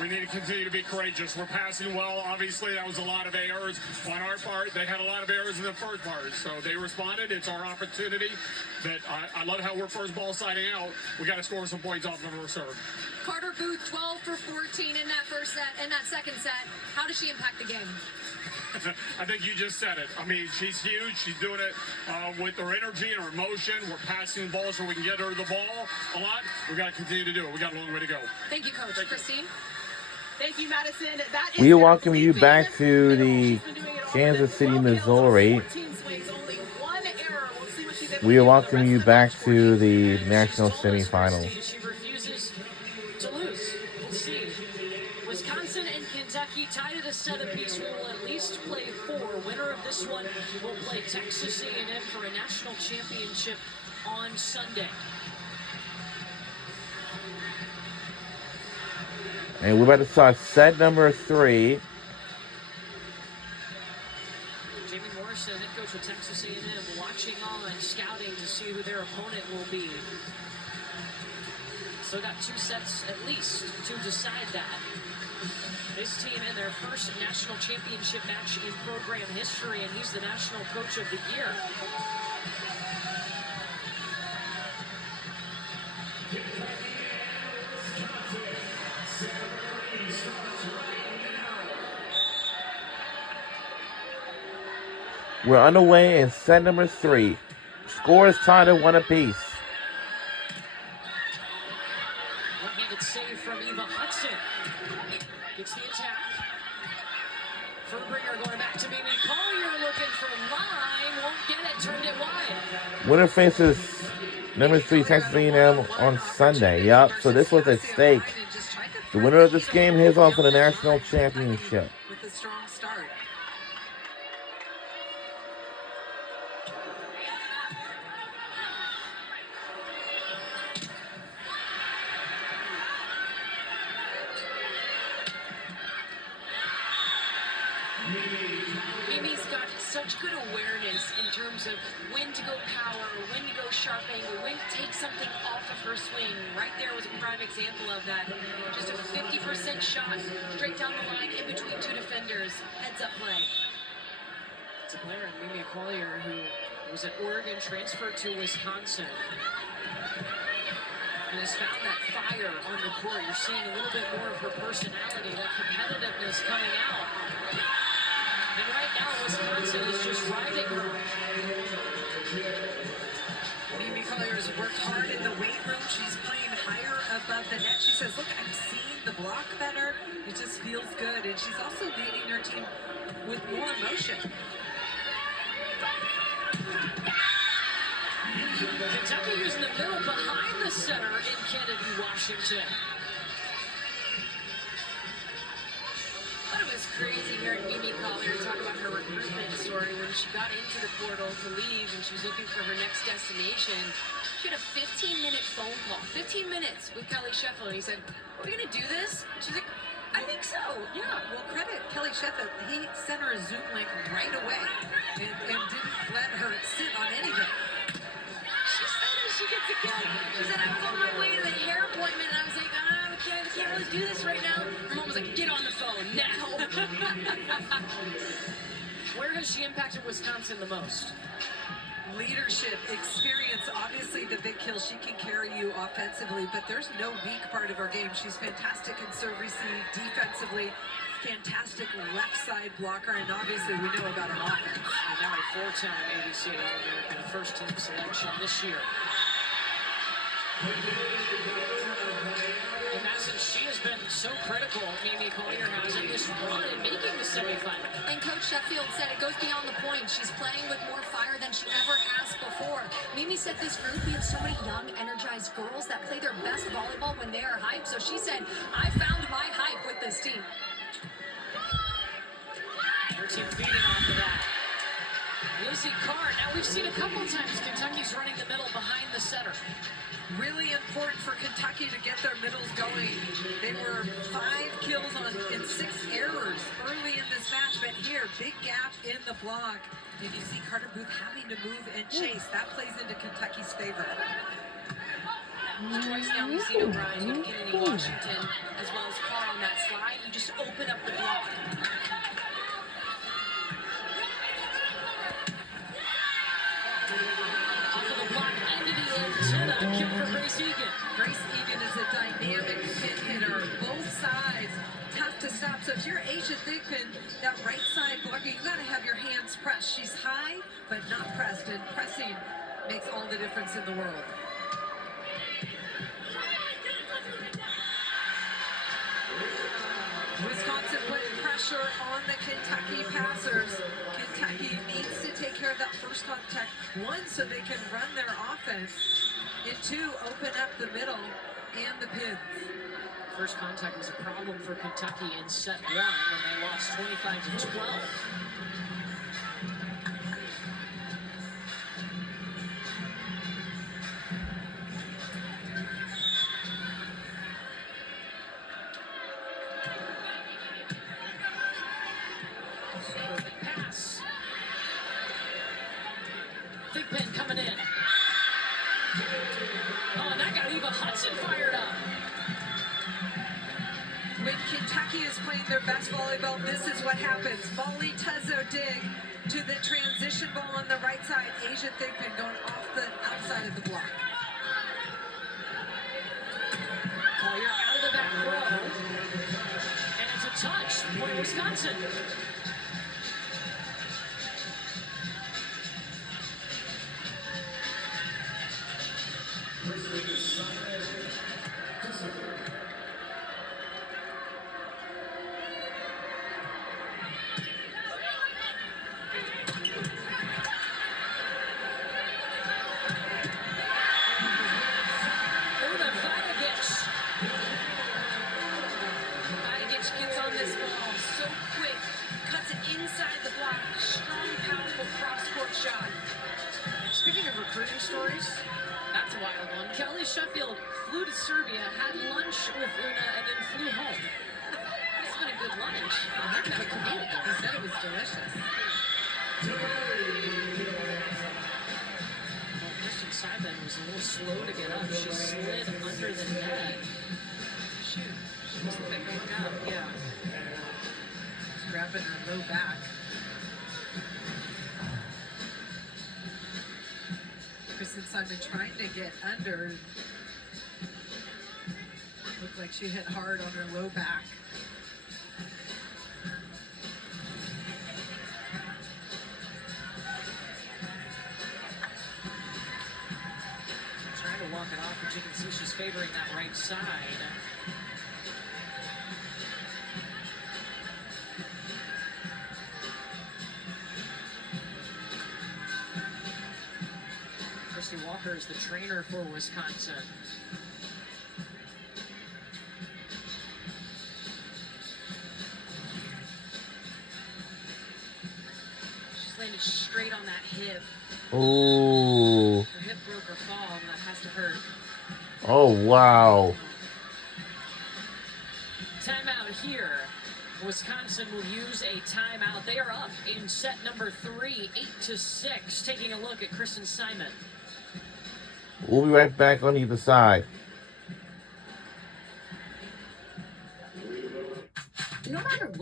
We need to continue to be courageous. We're passing well. Obviously, that was a lot of errors on our part. They had a lot of errors in the first part, so they responded. It's our opportunity. But I love how we're first ball siding out. We got to score some points off of her serve. Carter Booth, 12 for 14 in that first set. In that second set, how does she impact the game? I think you just said it. I mean, she's huge. She's doing it with her energy and her emotion. We're passing the ball so we can get her the ball a lot. We got to continue to do it. We got a long way to go. Thank you, Coach. Christine? Thank you, Madison. That is We welcome you back to the Kansas City, Missouri. We welcome you back to the national semifinals. She refuses to lose. We'll see. Wisconsin and Kentucky tied at a set apiece. We will at least play 4. Winner of this one will play Texas A&M for a national championship on Sunday. And we're about to start set number 3. Jamie Morrison, head coach of Texas A&M, watching on, scouting to see who their opponent will be. So got 2 sets at least to decide that. This team in their first national championship match in program history, and he's the national coach of the year. We're underway in set number 3. Score is tied at 1 apiece. One-handed save from Eva Hudson. Gets the attack. Furbringer going back to Mimi Collier, looking for line. Won't get it, turned it wide. Winner faces number 3 Texas A&M on Sunday. Yup, so this was at stake. The winner of this game heads on for the national championship. With a strong start. Mimi's got such good awareness in terms of when to go power, when to go sharp angle, when to take something off of her swing. Right there was a prime example of that. Just a 50% shot straight down the line in between 2 defenders. Heads up play. It's a player, Mimi Collier, who was at Oregon, transferred to Wisconsin, and has found that fire on the court. You're seeing a little bit more of her personality, that competitiveness coming out. And right now, Wisconsin is just riding her. Mimi Collier has worked hard in the weight room. She's playing higher above the net. She says, look, I'm seeing the block better. It just feels good. And she's also leading her team with more emotion. Kentucky using the middle behind the center in Kennedy, Washington. But it was crazy hearing Mimi Collier talk about her recruitment story when she got into the portal to leave and she was looking for her next destination. She had a 15-minute phone call, 15 minutes with Kelly Sheffield. He said, "Are we going to do this?" And she's like, "I think so." Yeah, well, credit Kelly Sheffield. He sent her a Zoom link right away and didn't let her sit on anything. She said as she gets a kid, she said, "I was on my way to the hair appointment," and I was like, I can't really do this right now. Her mom was like, "Get on the phone now." Where has she impacted Wisconsin the most? Leadership, experience, obviously the big kill, she can carry you offensively, but there's no weak part of her game. She's fantastic in serve receive, defensively, fantastic left side blocker, and obviously we know about her offense. And now a 4-time ABC All-American first-team selection this year. And Madison, she has been so critical, Mimi Collier has, in this run and making the semifinal. And Coach Sheffield said it goes beyond the point. She's playing with more fire than she ever has before. Mimi said this group, we have so many young, energized girls that play their best volleyball when they are hyped. So she said, "I found my hype with this team." Her team feeding off of that. Lizzie Carr. Now we've seen a couple times Kentucky's running the middle behind the center. Really important for Kentucky to get their middles going. They were 5 kills and 6 errors early in this match, but here, big gap in the block. And you see Carter Booth having to move and chase. That plays into Kentucky's favor. Twice now we've seen O'Brien with Kennedy, Washington, as well as Carr on that slide. open up the block. Off of the block into the antenna. Kill for Grace Egan. Grace Egan is a dynamic pin hitter. Both sides tough to stop. So if you're Asia Thigpen, that right side blocker, you got to have your hands pressed. She's high, but not pressed. And pressing makes all the difference in the world. Wisconsin putting pressure on the Kentucky passers. Kentucky needs to take care of that first contact. One, so they can run their offense. And two, open up the middle and the pins. First contact was a problem for Kentucky in set 1 when they lost 25-12. Perfect pass. Thigpen coming in. Oh, and that got Eva Hudson fired up. When Kentucky is playing their best volleyball, this is what happens. Molly Tuzzo dig to the transition ball on the right side. Asia Thigpen going off the outside of the block. Collier out of the back row. And it's a touch for Wisconsin. Vadic gets on this ball so quick, cuts it inside the block. Strong, powerful cross-court shot. Speaking of recruiting stories, that's a wild one. Kelly Sheffield flew to Serbia, had lunch with Una, and then flew home. It's been a good lunch. A heck of a commute. He said it was delicious. Well, Kristen Simon was a little slow to get up. She slid under the net. Shoot. She was picking up. Yeah. She's grabbing her low back. Kristen Simon trying to get under. Looked like she hit hard on her low back. Trying to walk it off, but you can see she's favoring that right side. Christy Walker is the trainer for Wisconsin. She's landed straight on that hip. Ooh. Her hip broke her fall, and that has to hurt. Oh, wow. Timeout here. Wisconsin will use a timeout. They are up in set number 3, 8-6. Taking a look at Kristen Simon. We'll be right back on either side. No matter what